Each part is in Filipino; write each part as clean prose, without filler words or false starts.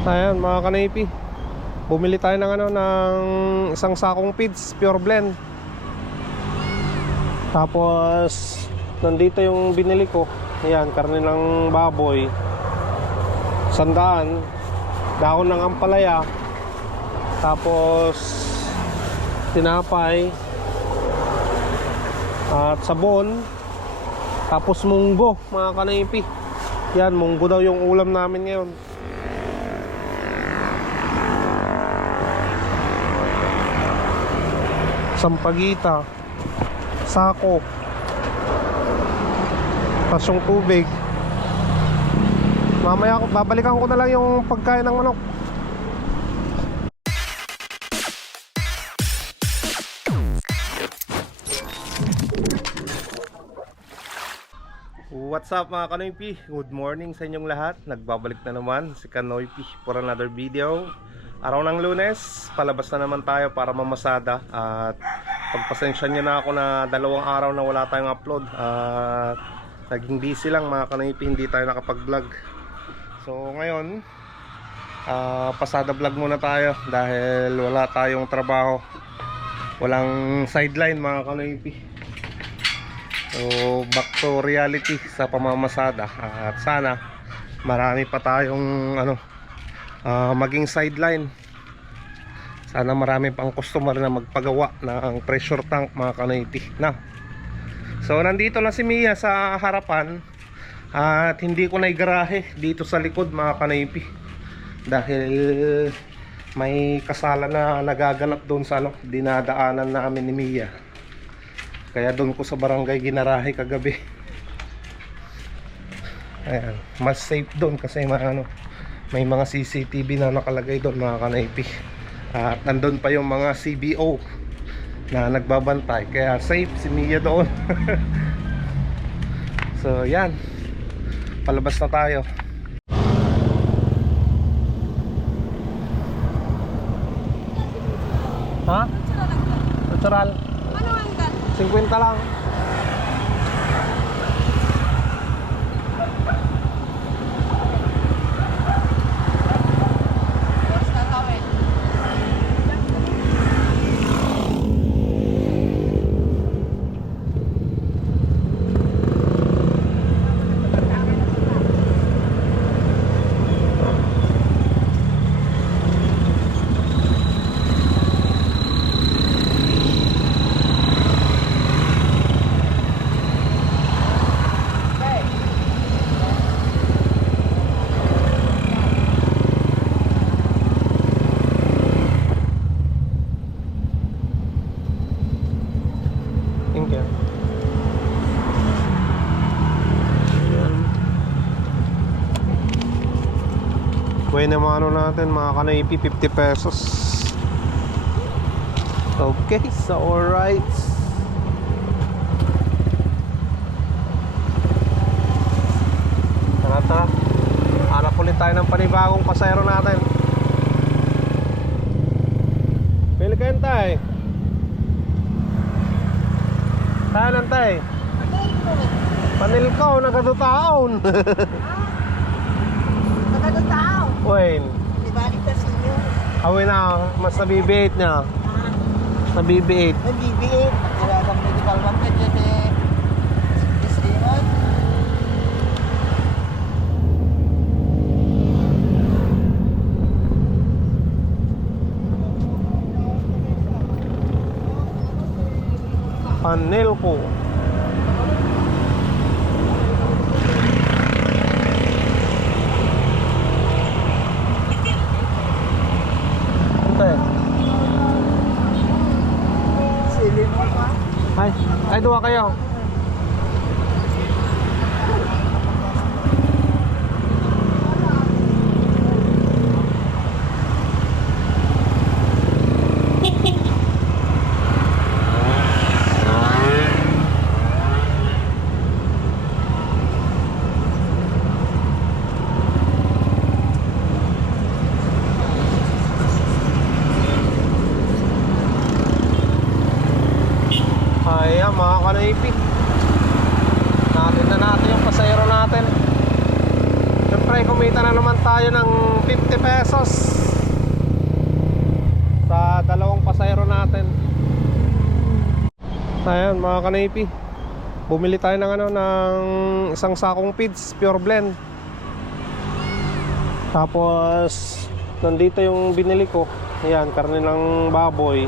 Ayan mga kanaypi, bumili tayo ng ng isang sakong feeds, pure blend. Tapos nandito yung binili ko. Ayan, karne ng baboy, 100, dahon ng ampalaya, tapos tinapay at sabon, tapos munggo mga kanaypi. Yan, munggo daw yung ulam namin ngayon. Sampagita, sako, pasong tubig. Mamaya babalikan ko na lang yung pagkain ng manok. What's up mga Kanoypi? Good morning sa inyong lahat. Nagbabalik na naman si Kanoypi for another video. Araw ng Lunes, palabas na naman tayo para mamasada. At pagpasensya nyo na ako na 2 araw na wala tayong upload. At naging busy lang mga Kanoypi, hindi tayo nakapag-vlog. So ngayon, pasada vlog muna tayo dahil wala tayong trabaho. Walang sideline mga Kanoypi. So back to reality sa pamamasada. At sana marami pa tayong maging sideline. Sana marami pang customer na magpagawa ng pressure tank mga Kanoypi na. So nandito na si Mia sa harapan. At hindi ko na igarahe dito sa likod mga Kanoypi dahil may kasala na nagaganap doon sa dinadaanan namin ni Mia. Kaya doon ko sa barangay ginarahe kagabi. Ayan, mas safe doon kasi may mga CCTV na nakalagay doon mga Kanoypi. At nandun pa yung mga CBO na nagbabantay. Kaya safe si Mia doon. So yan, palabas na tayo. Ha? Natural. Ano ang gat? 50 lang. Buhay na mga natin mga Kanoypi, 50 pesos. Okay, so alright. Tara, hanap ulit tayo ng panibagong pasayro natin. Pili kayo tay. Tayo lang tay. Panilko, nagatutaon. Nagkatao. Uy, Di balik ka sa inyo. awin na, mas nabibiit niya. Nabibiit. Nagbibiit. Wala kang medical man ka dyan eh. Istimot. Panel ko. Silin mo pa. Ay, duwa kayo. Ayan mga Kanoypi, natin na natin yung pasayro natin. Siyempre syempre kumita na naman tayo ng 50 pesos sa dalawang pasahero natin. Ayan mga kanipi, bumili tayo ng ng isang sakong feeds, pure blend. Tapos nandito yung binili ko. Ayan, karne ng baboy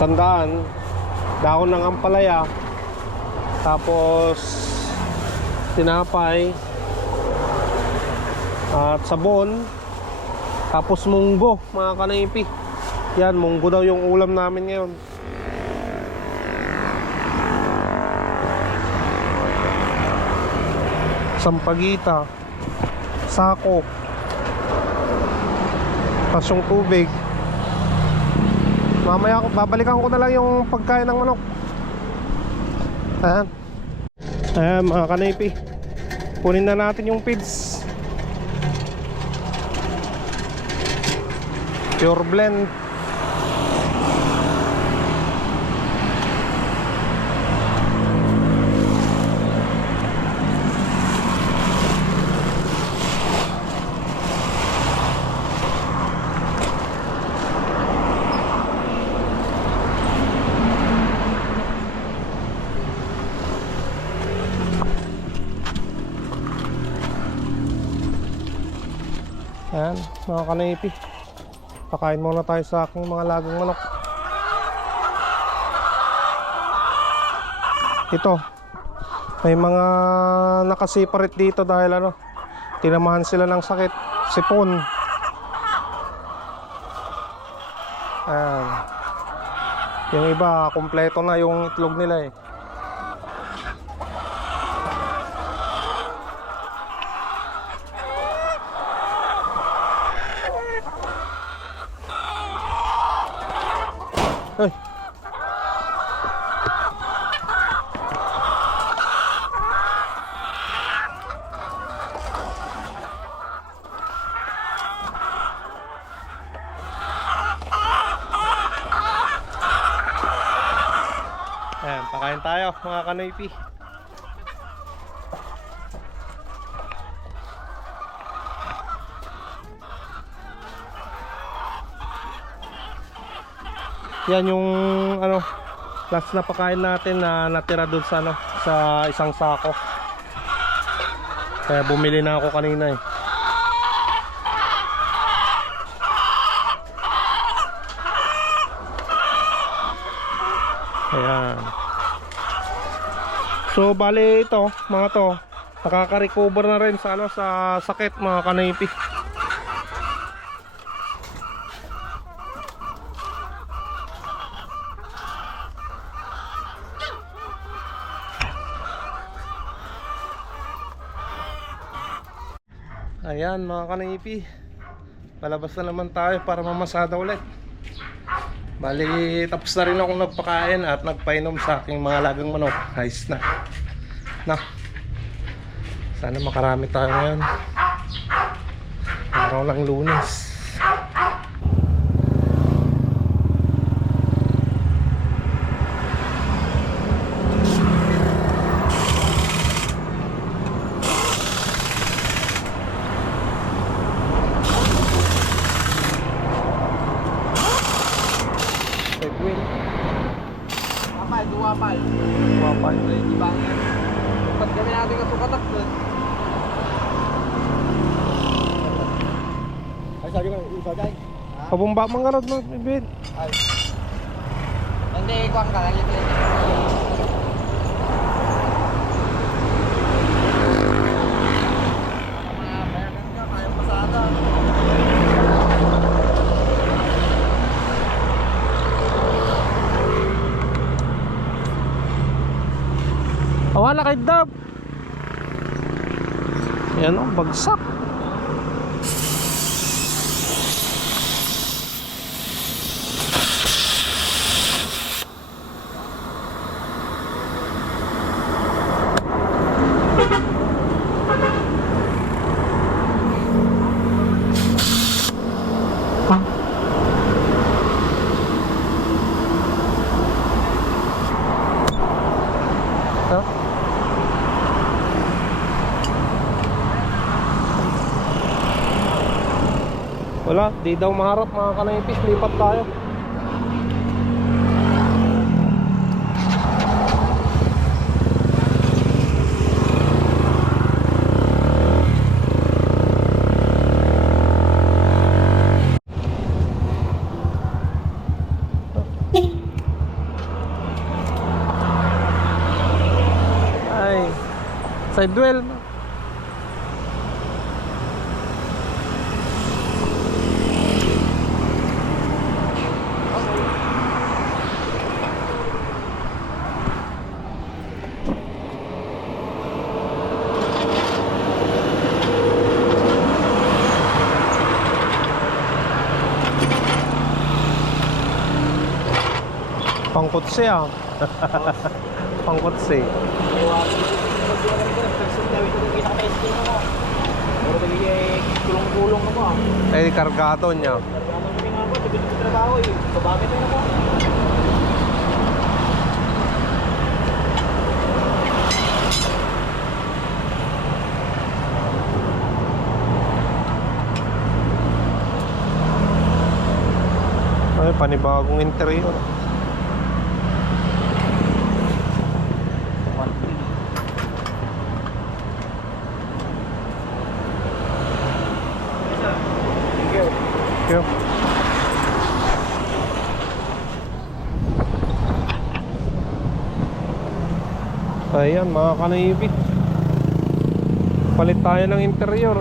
100, dahon ng ampalaya, tapos tinapay at sabon, tapos munggo mga kanipi. Yan, munggo daw yung ulam namin ngayon. Sampagita, sako, pasong tubig. Mamaya babalikan ko na lang yung pagkain ng manok. Ayan. Ayan mga kanipi, kunin na natin yung feeds, pure blend. Ayan mga kanipi, pakain muna tayo sa aking mga lagang manok. Ito, may mga nakasiparate dito dahil tinamahan sila ng sakit, sipon. Ayan. Yung iba kompleto na yung itlog nila eh. Ay. Ayan, pakain tayo mga kanipi. Yan yung last na pakain natin na natira doon sa sa isang sako. Kaya bumili na ako kanina eh. Ayan. So bali ito, mga to, nakaka-recover na rin sa sa sakit mga kanipi. Ayan mga kanipi, palabas na naman tayo para mamasada ulit. Bali tapos na rin akong nagpakain at nagpainom sa aking mga lagang manok. Ayos na. Sana makarami tayo ngayon, araw ng Lunes. Wapal. Di ba nga? Ba't kami natin kasukatak doon? Ay, sabi ko, isa dahil. Pabumba mang garod mo, bibit. Ay. Hindi, ikuha ka lang. Awala kay Dab. Yan o, bagsak. Wala, di daw maharap mga kanaypis. Lipat tayo. Ay, sidewell. Pangkutsi ah. Pangkutsi. Kulong-kulong ako ah. Eh, kargado niya. Ano nga ako, sabi ko trabaho eh. Babagay tayo na po. Ay, panibagong interior. Thank you. Ayan mga kanayipit, palit tayo ng interior.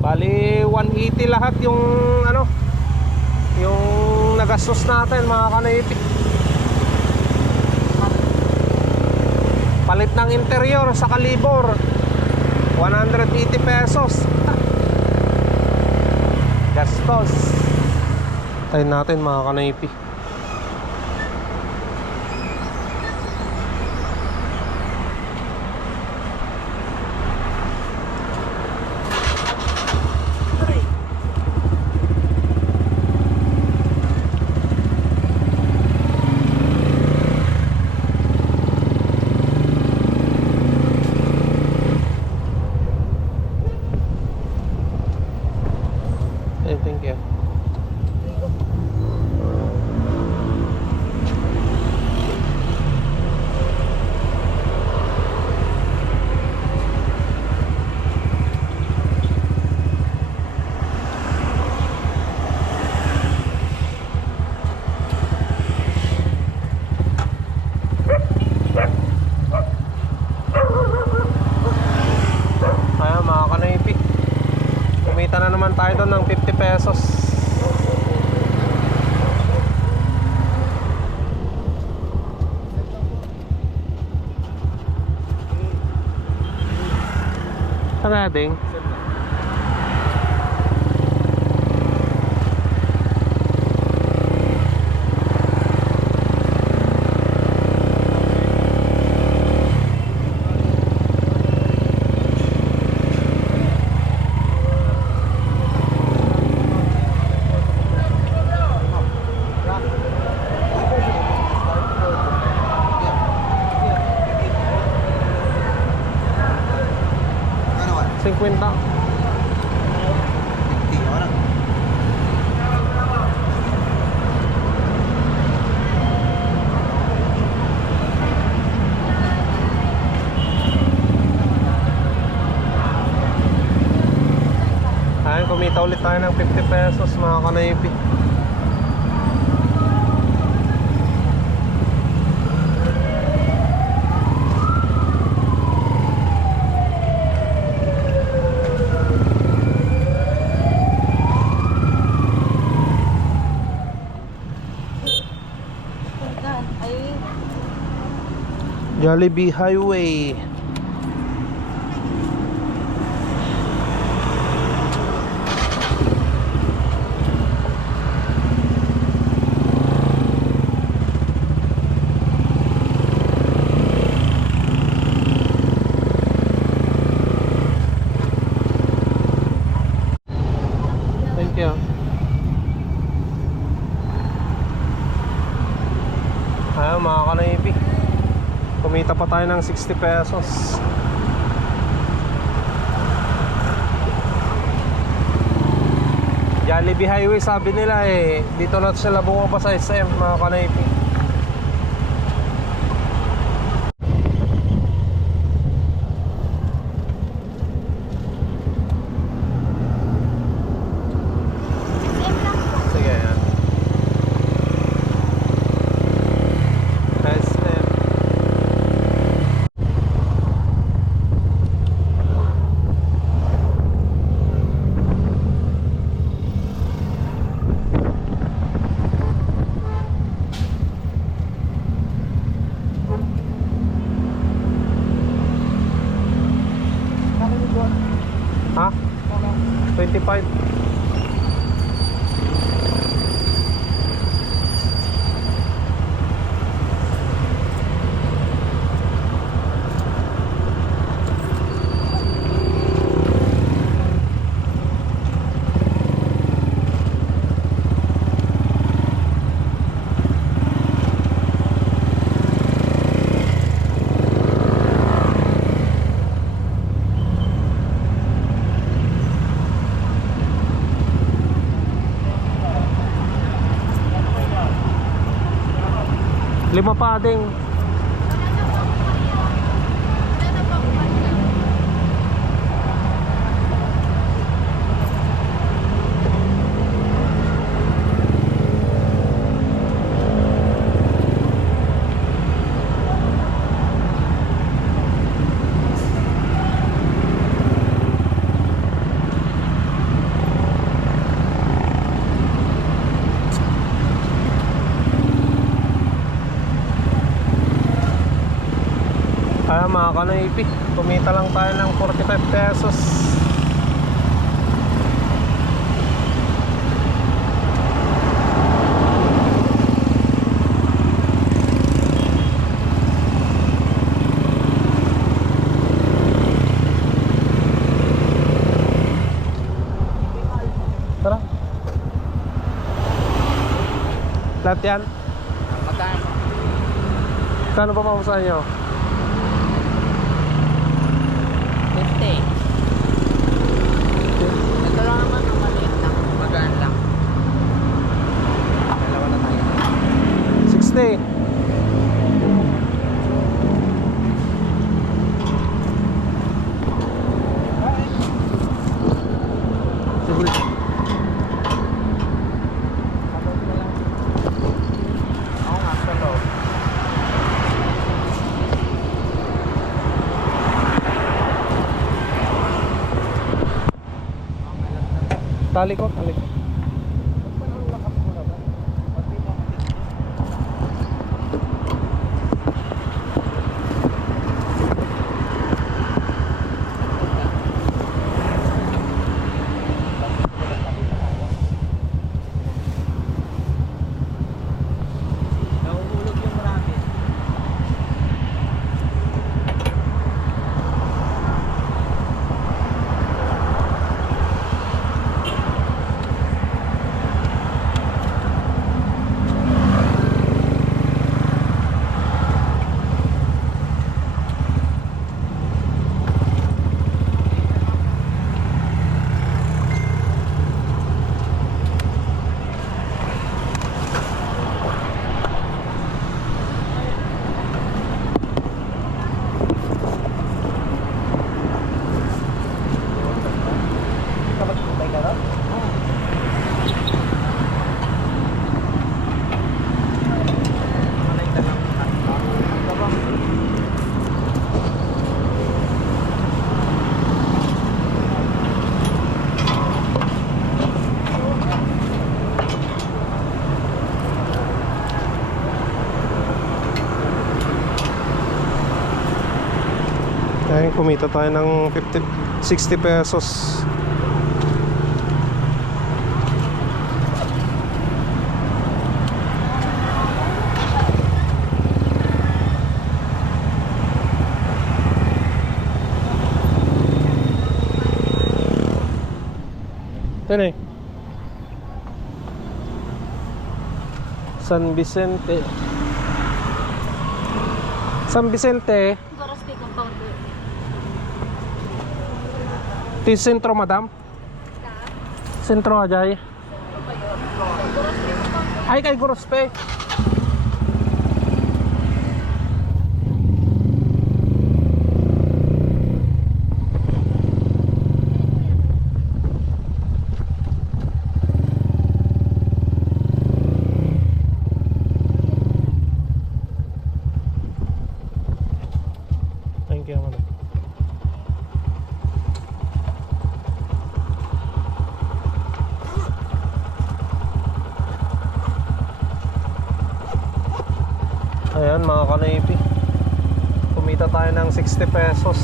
Bali 180 lahat yung ano, yung nagastos natin mga kanayipit. Palit ng interior sa kalibor 180 pesos. Gastos. Tayo natin mga kanaypi. Thank you. Ayan mga kanaypi, kumita na naman tayo doon ng 50 pesos. Saan natin? Kwenta. Ayan, kumita ulit tayo ng 50 pesos mga kanaypi. Jollibee Highway. Thank you. Ayan mga kanaypi, kumita pa tayo ng 60 pesos. Jollibee Highway sabi nila eh. Dito na sila bumaba sa SM mga kanaypi. Sige yan. SM. Ha? 25. Lima pa ding. Kaya mga kanaypi, kumita lang tayo ng 45 pesos. Tara. Lahat yan? Magkano? Kano pa pamasahe nyo? 50. Ito lang naman ang maliit lang. Magaan lang. Dalawa na tayo. 60. Oo nga, sa loob. Tali ko, tali ko. Nahuhulog yung marami. Ayun, kumita tayo ng 60 pesos. Yan eh, San Vicente. San Vicente. Gorospe compound. Ito yung sentro, madam. Sentro, ajay. Ay, kay Gorospe. Thank you, madam. Ayan mga kanaypi, kumita tayo ng 60 pesos.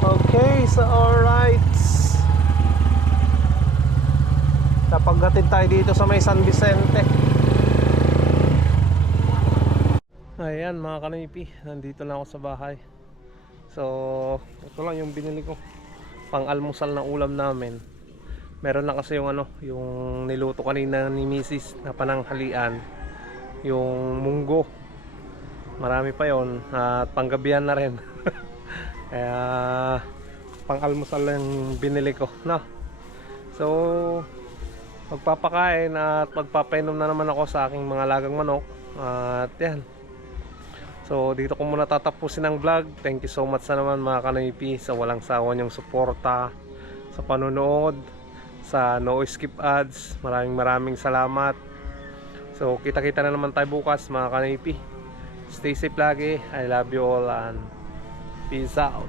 Okay, so alright, napaghatid tayo dito sa may San Vicente. Ayan mga kanaypi, nandito na ako sa bahay. So ito lang yung binili ko pang almusal na ulam namin. Meron na kasi yung yung niluto kanina ni Mrs. na pananghalian, yung munggo. Marami pa yon at panggabihan na rin. Kaya pang almusal lang binili ko, no? So magpapakain at magpapainom na naman ako sa aking mga alagang manok. At yan, so dito ko muna tatapusin ang vlog. Thank you so much sa naman mga kanaypi sa walang sawa niyong suporta sa panonood, sa no skip ads. Maraming salamat. So kita-kita na naman tayo bukas mga kanaypi. Stay safe lagi. I love you all and peace out.